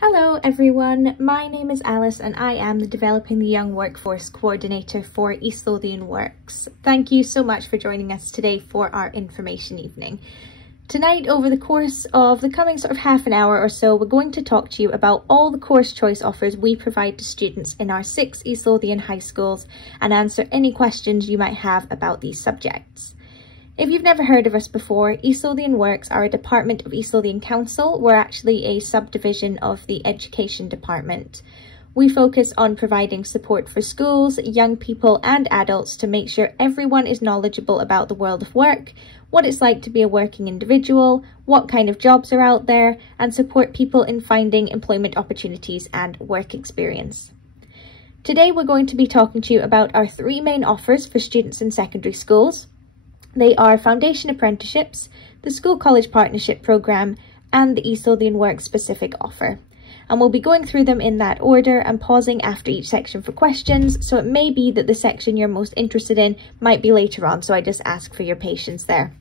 Hello everyone, my name is Alice and I am the Developing the Young Workforce Coordinator for East Lothian Works. Thank you so much for joining us today for our information evening. Tonight, over the course of the coming sort of half an hour or so, we're going to talk to you about all the course choice offers we provide to students in our 6 East Lothian high schools and answer any questions you might have about these subjects. If you've never heard of us before, East Lothian Works are a department of East Lothian Council. We're actually a subdivision of the Education Department. We focus on providing support for schools, young people and adults to make sure everyone is knowledgeable about the world of work, what it's like to be a working individual, what kind of jobs are out there, and support people in finding employment opportunities and work experience. Today we're going to be talking to you about our 3 main offers for students in secondary schools. They are Foundation Apprenticeships, the School-College Partnership Programme and the East Lothian Works specific offer. And we'll be going through them in that order and pausing after each section for questions, so it may be that the section you're most interested in might be later on, so I just ask for your patience there.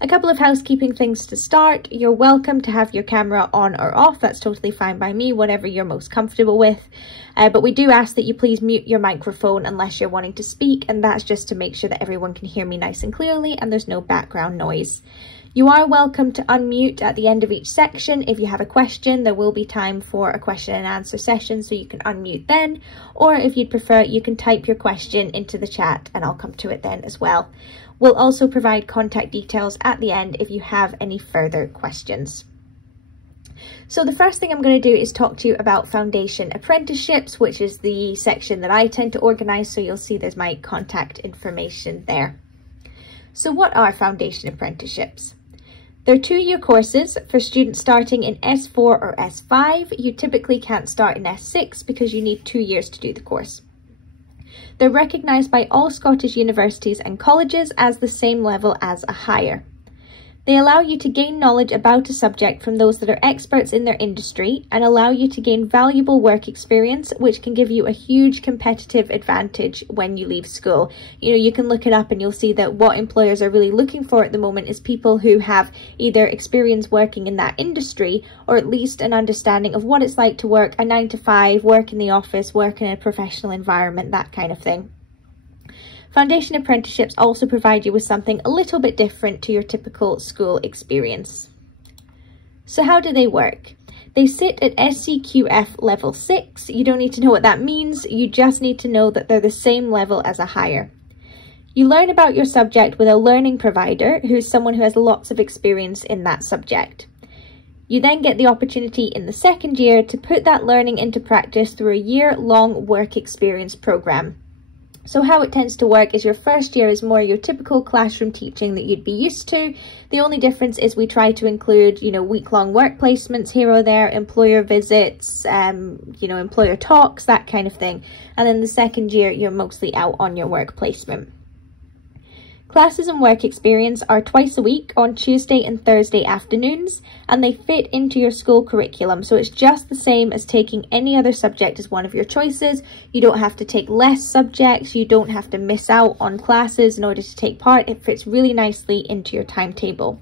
A couple of housekeeping things to start. You're welcome to have your camera on or off, that's totally fine by me, whatever you're most comfortable with. But we do ask that you please mute your microphone unless you're wanting to speak, and that's just to make sure that everyone can hear me nice and clearly and there's no background noise. You are welcome to unmute at the end of each section. If you have a question, there will be time for a question and answer session, so you can unmute then, or if you'd prefer, you can type your question into the chat and I'll come to it then as well. We'll also provide contact details at the end if you have any further questions. So the first thing I'm going to do is talk to you about Foundation Apprenticeships, which is the section that I tend to organise, so you'll see there's my contact information there. So what are Foundation Apprenticeships? They're 2-year courses for students starting in S4 or S5. You typically can't start in S6 because you need 2 years to do the course. They're recognised by all Scottish universities and colleges as the same level as a higher. They allow you to gain knowledge about a subject from those that are experts in their industry and allow you to gain valuable work experience, which can give you a huge competitive advantage when you leave school. You know, you can look it up and you'll see that what employers are really looking for at the moment is people who have either experience working in that industry or at least an understanding of what it's like to work a 9-to-5, work in the office, work in a professional environment, that kind of thing. Foundation Apprenticeships also provide you with something a little bit different to your typical school experience. So how do they work? They sit at SCQF level 6. You don't need to know what that means, you just need to know that they're the same level as a higher. You learn about your subject with a learning provider who's someone who has lots of experience in that subject. You then get the opportunity in the second year to put that learning into practice through a year-long work experience programme. So how it tends to work is your first year is more your typical classroom teaching that you'd be used to. The only difference is we try to include, week-long work placements here or there, employer visits, employer talks, that kind of thing. And then the second year, you're mostly out on your work placement. Classes and work experience are twice a week on Tuesday and Thursday afternoons, and they fit into your school curriculum. So it's just the same as taking any other subject as one of your choices. You don't have to take less subjects. You don't have to miss out on classes in order to take part. It fits really nicely into your timetable.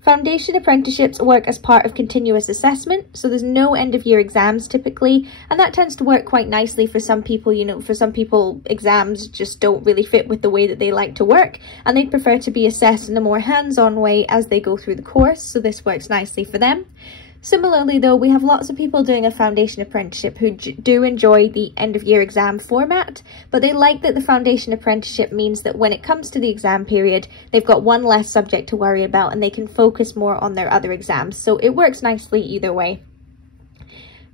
Foundation Apprenticeships work as part of continuous assessment, so there's no end-of-year exams typically, and that tends to work quite nicely for some people. For some people, exams just don't really fit with the way that they like to work, and they prefer to be assessed in a more hands-on way as they go through the course, so this works nicely for them. Similarly though, we have lots of people doing a foundation apprenticeship who do enjoy the end-of-year exam format, but they like that the foundation apprenticeship means that when it comes to the exam period, they've got one less subject to worry about and they can focus more on their other exams, so it works nicely either way.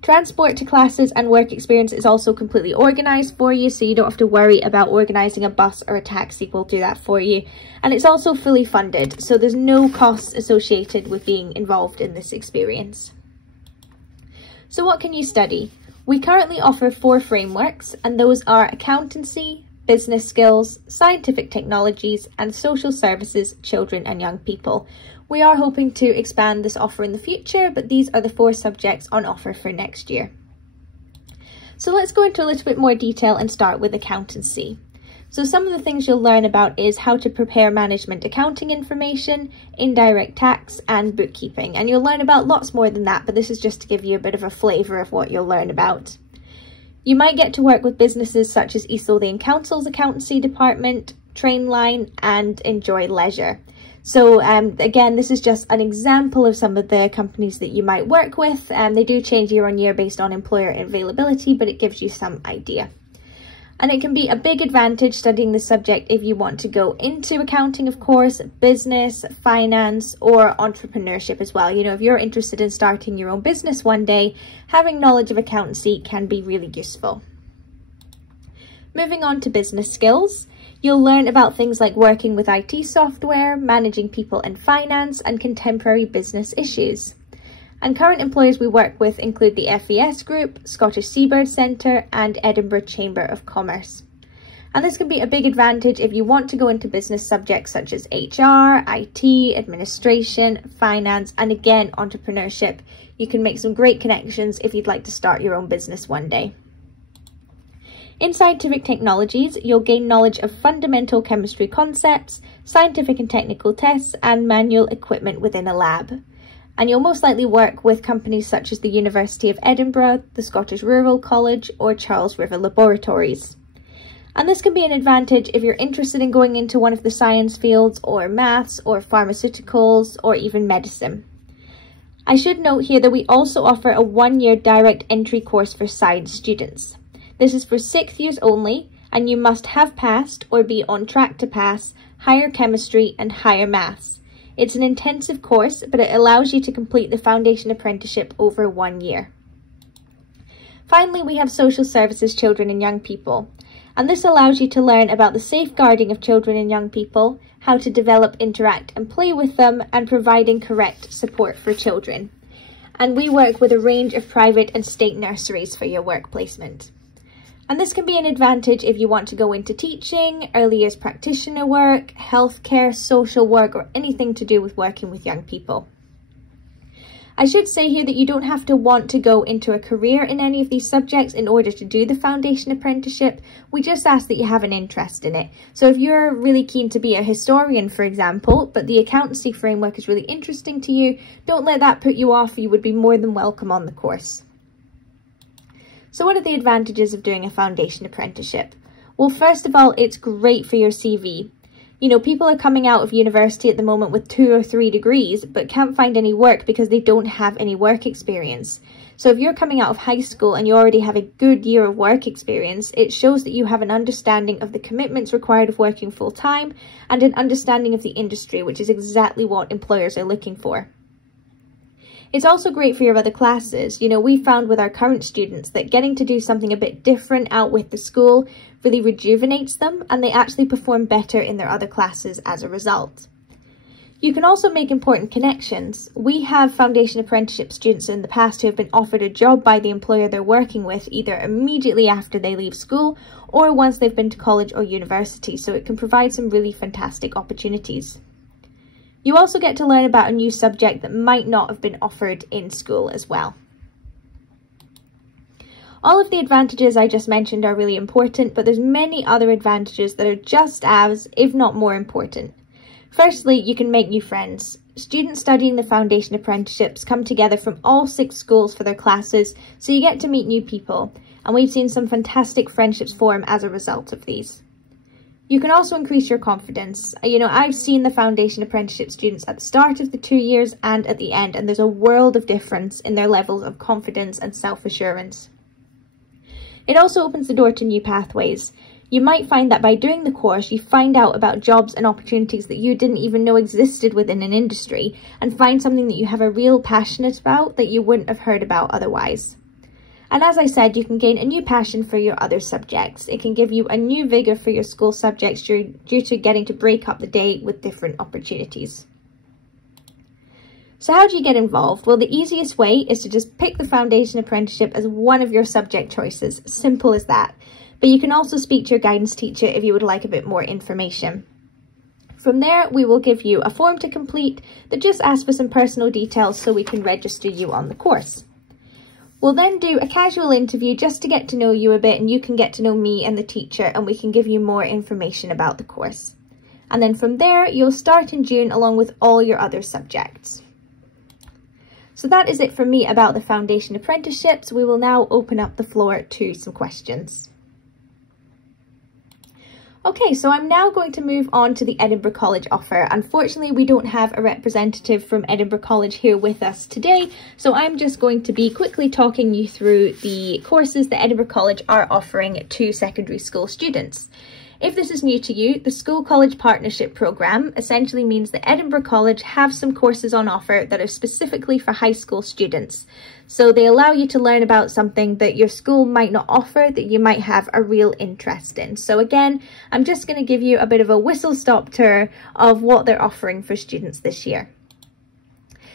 Transport to classes and work experience is also completely organised for you, so you don't have to worry about organising a bus or a taxi. We'll do that for you. And it's also fully funded, so there's no costs associated with being involved in this experience. So what can you study? We currently offer 4 frameworks, and those are Accountancy, Business Skills, Scientific Technologies, and Social Services, Children and Young People. We are hoping to expand this offer in the future, but these are the 4 subjects on offer for next year. So let's go into a little bit more detail and start with Accountancy. So some of the things you'll learn about is how to prepare management accounting information, indirect tax and bookkeeping. And you'll learn about lots more than that, but this is just to give you a bit of a flavour of what you'll learn about. You might get to work with businesses such as East Lothian Council's Accountancy department, Trainline and Enjoy Leisure. So again, this is just an example of some of the companies that you might work with. They do change year on year based on employer availability, but it gives you some idea. And it can be a big advantage studying the subject if you want to go into accounting, of course, business, finance, or entrepreneurship as well. You know, if you're interested in starting your own business one day, having knowledge of accountancy can be really useful. Moving on to business skills, you'll learn about things like working with IT software, managing people and finance, and contemporary business issues. And current employers we work with include the FES Group, Scottish Seabird Centre and Edinburgh Chamber of Commerce. And this can be a big advantage if you want to go into business subjects such as HR, IT, administration, finance and again entrepreneurship. You can make some great connections if you'd like to start your own business one day. In scientific technologies, you'll gain knowledge of fundamental chemistry concepts, scientific and technical tests and manual equipment within a lab. And you'll most likely work with companies such as the University of Edinburgh, the Scottish Rural College or Charles River Laboratories. And this can be an advantage if you're interested in going into one of the science fields or maths or pharmaceuticals or even medicine. I should note here that we also offer a one-year direct entry course for science students. This is for 6th years only and you must have passed or be on track to pass higher chemistry and higher maths. It's an intensive course, but it allows you to complete the Foundation Apprenticeship over 1 year. Finally, we have Social Services Children and Young People, and this allows you to learn about the safeguarding of children and young people, how to develop, interact and play with them, and providing correct support for children. And we work with a range of private and state nurseries for your work placement. And this can be an advantage if you want to go into teaching, early years practitioner work, healthcare, social work, or anything to do with working with young people. I should say here that you don't have to want to go into a career in any of these subjects in order to do the Foundation Apprenticeship. We just ask that you have an interest in it. So if you're really keen to be a historian, for example, but the accountancy framework is really interesting to you, don't let that put you off. You would be more than welcome on the course. So what are the advantages of doing a Foundation Apprenticeship? Well, first of all, it's great for your CV. You know, people are coming out of university at the moment with 2 or 3 degrees, but can't find any work because they don't have any work experience. So if you're coming out of high school and you already have a good year of work experience, it shows that you have an understanding of the commitments required of working full time and an understanding of the industry, which is exactly what employers are looking for. It's also great for your other classes. You know, we found with our current students that getting to do something a bit different out with the school really rejuvenates them and they actually perform better in their other classes as a result. You can also make important connections. We have Foundation Apprenticeship students in the past who have been offered a job by the employer they're working with either immediately after they leave school or once they've been to college or university, so it can provide some really fantastic opportunities. You also get to learn about a new subject that might not have been offered in school as well. All of the advantages I just mentioned are really important, but there's many other advantages that are just as, if not more important. Firstly, you can make new friends. Students studying the Foundation Apprenticeships come together from all 6 schools for their classes, so you get to meet new people, and we've seen some fantastic friendships form as a result of these. You can also increase your confidence. You know, I've seen the Foundation Apprenticeship students at the start of the 2 years and at the end, and there's a world of difference in their levels of confidence and self-assurance. It also opens the door to new pathways. You might find that by doing the course, you find out about jobs and opportunities that you didn't even know existed within an industry, and find something that you have a real passion about that you wouldn't have heard about otherwise. And as I said, you can gain a new passion for your other subjects. It can give you a new vigour for your school subjects due to getting to break up the day with different opportunities. So how do you get involved? Well, the easiest way is to just pick the Foundation Apprenticeship as one of your subject choices. Simple as that. But you can also speak to your guidance teacher if you would like a bit more information. From there, we will give you a form to complete that just asks for some personal details so we can register you on the course. We'll then do a casual interview just to get to know you a bit, and you can get to know me and the teacher, and we can give you more information about the course. And then from there, you'll start in June along with all your other subjects. So that is it from me about the Foundation Apprenticeships. We will now open up the floor to some questions. Okay, so I'm now going to move on to the Edinburgh College offer. Unfortunately, we don't have a representative from Edinburgh College here with us today, so I'm just going to be quickly talking you through the courses that Edinburgh College are offering to secondary school students. If this is new to you, the School-College Partnership Programme essentially means that Edinburgh College have some courses on offer that are specifically for high school students. So they allow you to learn about something that your school might not offer that you might have a real interest in. So again, I'm just going to give you a bit of a whistle-stop tour of what they're offering for students this year.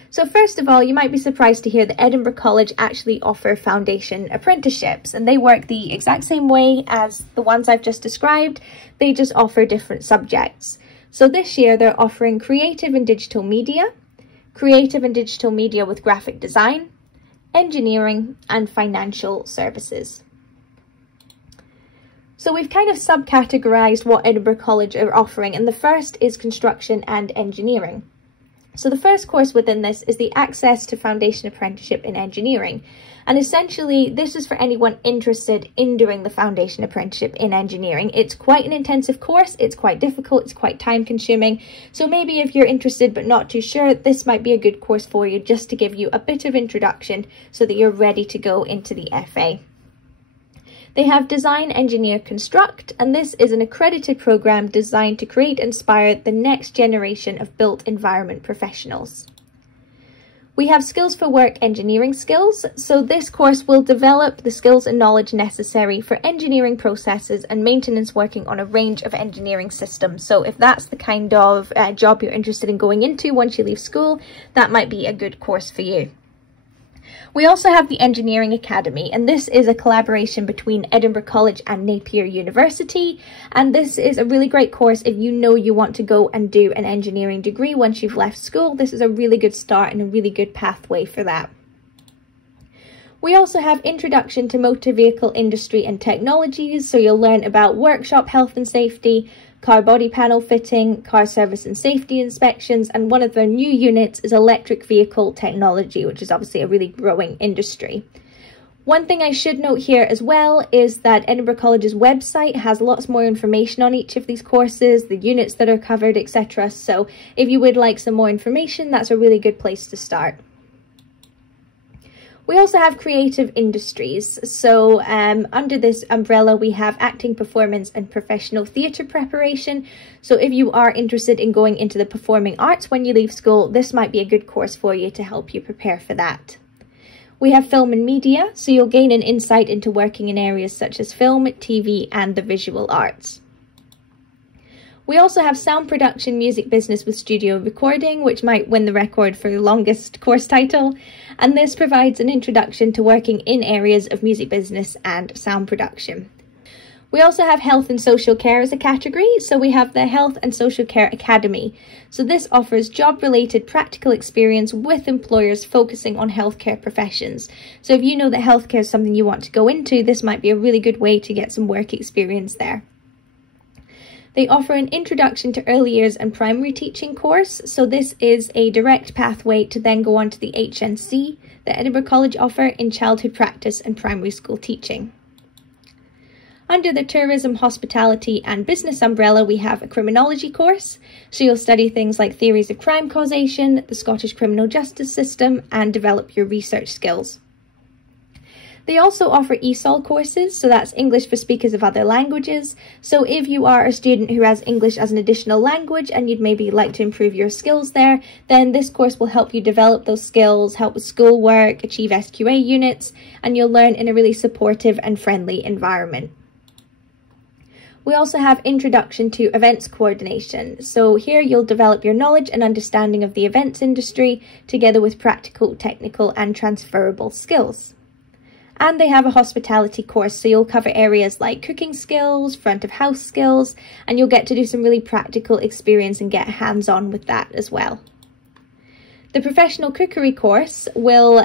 So first of all, you might be surprised to hear that Edinburgh College actually offer Foundation Apprenticeships, and they work the exact same way as the ones I've just described. They just offer different subjects. So this year they're offering Creative and Digital Media with Graphic Design, Engineering, and Financial Services. So we've kind of subcategorized what Edinburgh College are offering, and the first is Construction and Engineering. So the first course within this is the Access to Foundation Apprenticeship in Engineering. And essentially, this is for anyone interested in doing the Foundation Apprenticeship in Engineering. It's quite an intensive course, it's quite difficult, it's quite time consuming. So maybe if you're interested but not too sure, this might be a good course for you just to give you a bit of introduction so that you're ready to go into the FA. They have Design, Engineer, Construct, and this is an accredited programme designed to create and inspire the next generation of built environment professionals. We have Skills for Work Engineering Skills, so this course will develop the skills and knowledge necessary for engineering processes and maintenance working on a range of engineering systems. So if that's the kind of job you're interested in going into once you leave school, that might be a good course for you. We also have the Engineering Academy, and this is a collaboration between Edinburgh College and Napier University, and this is a really great course if you know you want to go and do an engineering degree once you've left school. This is a really good start and a really good pathway for that. We also have Introduction to Motor Vehicle Industry and Technologies, so you'll learn about workshop health and safety, car body panel fitting, car service and safety inspections, and one of their new units is electric vehicle technology, which is obviously a really growing industry. One thing I should note here as well is that Edinburgh College's website has lots more information on each of these courses, the units that are covered, etc. So if you would like some more information, that's a really good place to start. We also have creative industries. So under this umbrella, we have acting, performance and professional theatre preparation. So if you are interested in going into the performing arts when you leave school, this might be a good course for you to help you prepare for that. We have film and media, so you'll gain an insight into working in areas such as film, TV and the visual arts. We also have sound production, music business with studio recording, which might win the record for the longest course title. And this provides an introduction to working in areas of music business and sound production. We also have Health and Social Care as a category, so we have the Health and Social Care Academy. So this offers job-related practical experience with employers focusing on healthcare professions. So if you know that healthcare is something you want to go into, this might be a really good way to get some work experience there. They offer an Introduction to Early Years and Primary Teaching course, so this is a direct pathway to then go on to the HNC that Edinburgh College offer in childhood practice and primary school teaching. Under the Tourism, Hospitality and Business umbrella, we have a Criminology course, so you'll study things like theories of crime causation, the Scottish criminal justice system, and develop your research skills. They also offer ESOL courses, so that's English for speakers of other languages. So if you are a student who has English as an additional language and you'd maybe like to improve your skills there, then this course will help you develop those skills, help with schoolwork, achieve SQA units, and you'll learn in a really supportive and friendly environment. We also have Introduction to Events Coordination. So here you'll develop your knowledge and understanding of the events industry together with practical, technical and transferable skills. And they have a hospitality course, so you'll cover areas like cooking skills, front of house skills, and you'll get to do some really practical experience and get hands-on with that as well. The professional cookery course will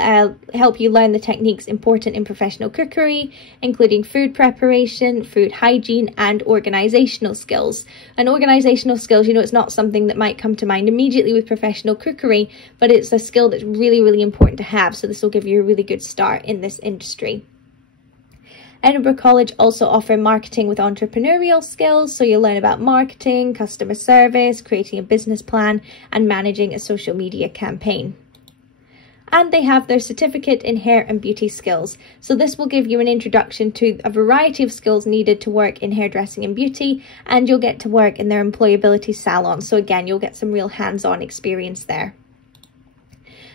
help you learn the techniques important in professional cookery, including food preparation, food hygiene, and organisational skills. And organisational skills, you know, it's not something that might come to mind immediately with professional cookery, but it's a skill that's really, really important to have. So this will give you a really good start in this industry. Edinburgh College also offer marketing with entrepreneurial skills, so you'll learn about marketing, customer service, creating a business plan, and managing a social media campaign. And they have their certificate in hair and beauty skills, so this will give you an introduction to a variety of skills needed to work in hairdressing and beauty, and you'll get to work in their employability salon, so again, you'll get some real hands-on experience there.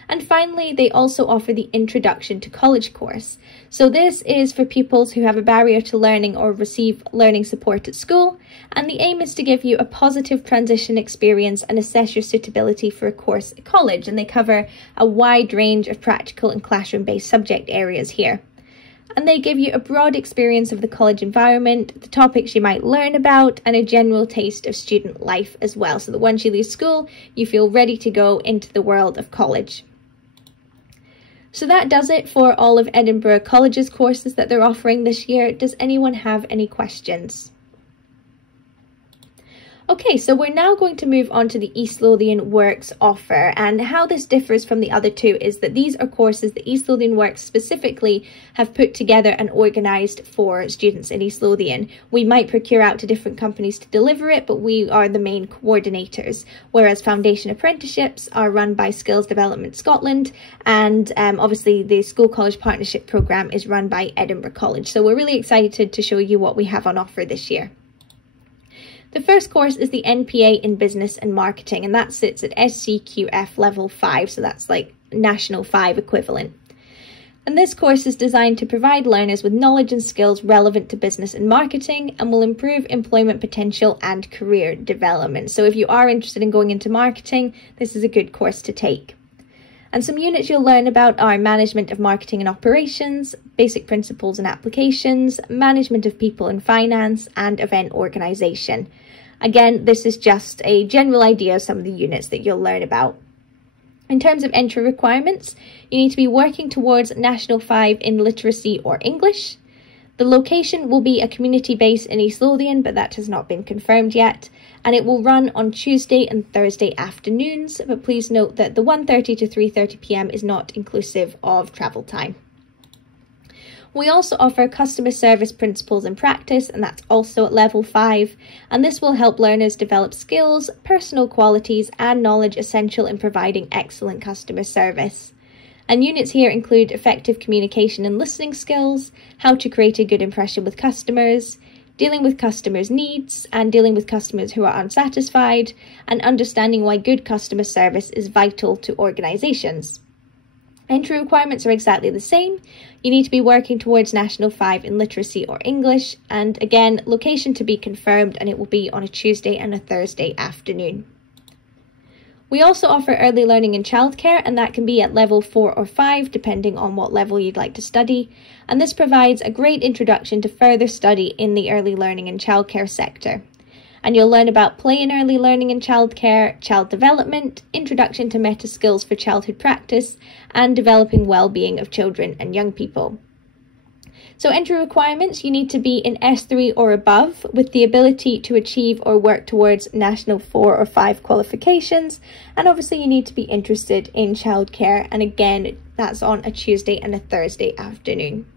And finally, they also offer the Introduction to College course. So this is for pupils who have a barrier to learning or receive learning support at school. And the aim is to give you a positive transition experience and assess your suitability for a course at college. And they cover a wide range of practical and classroom-based subject areas here. And they give you a broad experience of the college environment, the topics you might learn about, and a general taste of student life as well. So that once you leave school, you feel ready to go into the world of college. So that does it for all of Edinburgh College's courses that they're offering this year. Does anyone have any questions? Okay, so we're now going to move on to the East Lothian Works offer, and how this differs from the other two is that these are courses that East Lothian Works specifically have put together and organised for students in East Lothian. We might procure out to different companies to deliver it, but we are the main coordinators, whereas Foundation Apprenticeships are run by Skills Development Scotland, and obviously the School College Partnership Programme is run by Edinburgh College. So we're really excited to show you what we have on offer this year. The first course is the NPA in Business and Marketing, and that sits at SCQF level 5, so that's like National 5 equivalent. And this course is designed to provide learners with knowledge and skills relevant to business and marketing, and will improve employment potential and career development. So if you are interested in going into marketing, this is a good course to take. And some units you'll learn about are management of marketing and operations, basic principles and applications, management of people and finance, and event organisation. Again, this is just a general idea of some of the units that you'll learn about. In terms of entry requirements, you need to be working towards National 5 in literacy or English. The location will be a community base in East Lothian, but that has not been confirmed yet. And it will run on Tuesday and Thursday afternoons, but please note that the 1:30 to 3:30 p.m. is not inclusive of travel time. We also offer customer service principles and practice, and that's also at level 5. And this will help learners develop skills, personal qualities, and knowledge essential in providing excellent customer service. And units here include effective communication and listening skills, how to create a good impression with customers, dealing with customers' needs and dealing with customers who are unsatisfied, and understanding why good customer service is vital to organisations. Entry requirements are exactly the same. You need to be working towards National 5 in literacy or English, and again, location to be confirmed, and it will be on a Tuesday and a Thursday afternoon. We also offer early learning and childcare, and that can be at level 4 or 5, depending on what level you'd like to study. And this provides a great introduction to further study in the early learning and childcare sector. And you'll learn about play in early learning and childcare, child development, introduction to meta skills for childhood practice, and developing well-being of children and young people. So entry requirements, you need to be in S3 or above with the ability to achieve or work towards National 4 or 5 qualifications. And obviously you need to be interested in childcare. And again, that's on a Tuesday and a Thursday afternoon.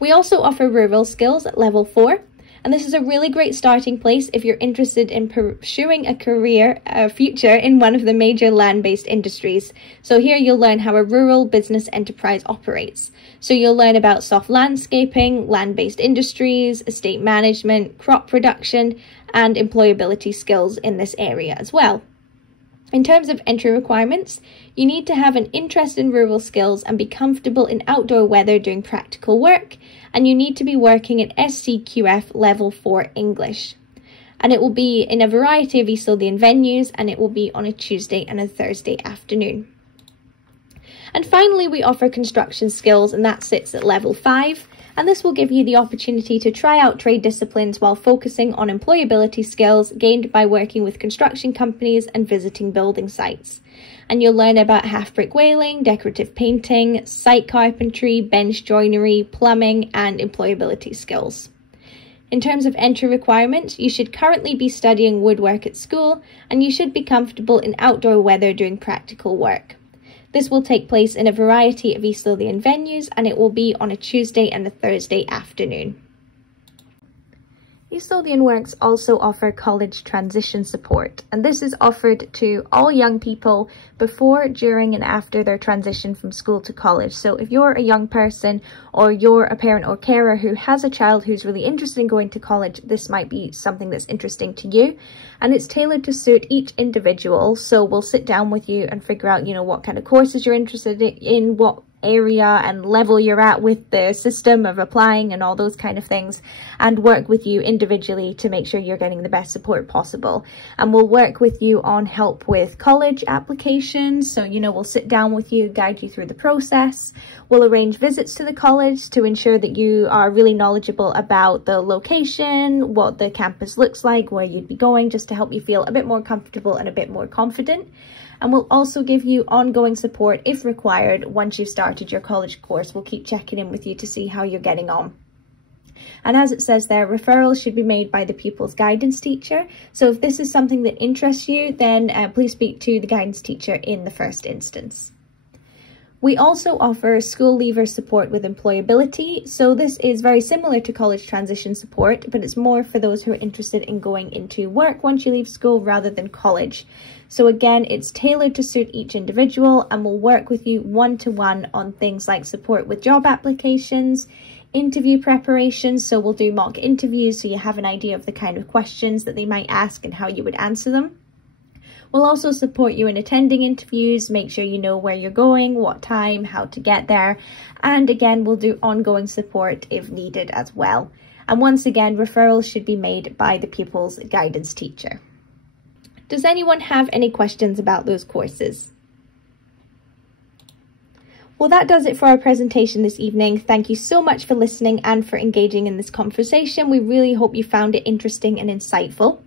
We also offer rural skills at level 4. And this is a really great starting place if you're interested in pursuing a future in one of the major land-based industries. So here you'll learn how a rural business enterprise operates. So you'll learn about soft landscaping, land-based industries, estate management, crop production, and employability skills in this area as well. In terms of entry requirements, you need to have an interest in rural skills and be comfortable in outdoor weather doing practical work, and you need to be working at SCQF level 4 English. And it will be in a variety of East Lothian venues, and it will be on a Tuesday and a Thursday afternoon. And finally, we offer construction skills, and that sits at level 5. and this will give you the opportunity to try out trade disciplines while focusing on employability skills gained by working with construction companies and visiting building sites. And you'll learn about half brickwailing, decorative painting, site carpentry, bench joinery, plumbing, and employability skills. In terms of entry requirements, you should currently be studying woodwork at school, and you should be comfortable in outdoor weather doing practical work. This will take place in a variety of East Lothian venues, and it will be on a Tuesday and a Thursday afternoon. East Lothian Works also offer college transition support, and this is offered to all young people before, during and after their transition from school to college. So if you're a young person or you're a parent or carer who has a child who's really interested in going to college, this might be something that's interesting to you. And it's tailored to suit each individual, so we'll sit down with you and figure out, what kind of courses you're interested in, what area and level you're at with the system of applying and all those kind of things, and work with you individually to make sure you're getting the best support possible. And we'll work with you on help with college applications, so we'll sit down with you, guide you through the process. We'll arrange visits to the college to ensure that you are really knowledgeable about the location, what the campus looks like, where you'd be going, just to help you feel a bit more comfortable and a bit more confident. And we'll also give you ongoing support if required once you've started your college course. We'll keep checking in with you to see how you're getting on. And as it says there, referrals should be made by the pupil's guidance teacher. So if this is something that interests you, then please speak to the guidance teacher in the first instance. We also offer school leaver support with employability. So this is very similar to college transition support, but it's more for those who are interested in going into work once you leave school rather than college. So again, it's tailored to suit each individual, and we'll work with you one-to-one on things like support with job applications, interview preparations. So we'll do mock interviews so you have an idea of the kind of questions that they might ask and how you would answer them. We'll also support you in attending interviews, make sure you know where you're going, what time, how to get there. And again, we'll do ongoing support if needed as well. And once again, referrals should be made by the pupil's guidance teacher. Does anyone have any questions about those courses? Well, that does it for our presentation this evening. Thank you so much for listening and for engaging in this conversation. We really hope you found it interesting and insightful.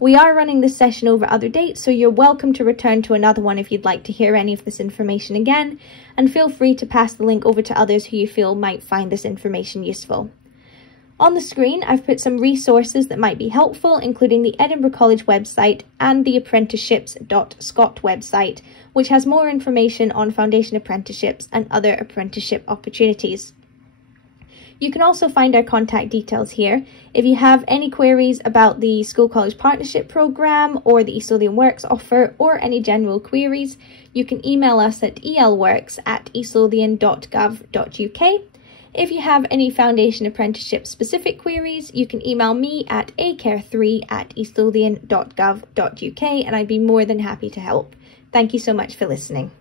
We are running this session over other dates, so you're welcome to return to another one if you'd like to hear any of this information again, and feel free to pass the link over to others who you feel might find this information useful. On the screen, I've put some resources that might be helpful, including the Edinburgh College website and the apprenticeships.scot website, which has more information on Foundation Apprenticeships and other apprenticeship opportunities. You can also find our contact details here. If you have any queries about the School College Partnership Programme or the East Lothian Works offer, or any general queries, you can email us at elworks@eastlothian.gov.uk. If you have any Foundation Apprenticeship specific queries, you can email me at acare3@eastlothian.gov.uk, and I'd be more than happy to help. Thank you so much for listening.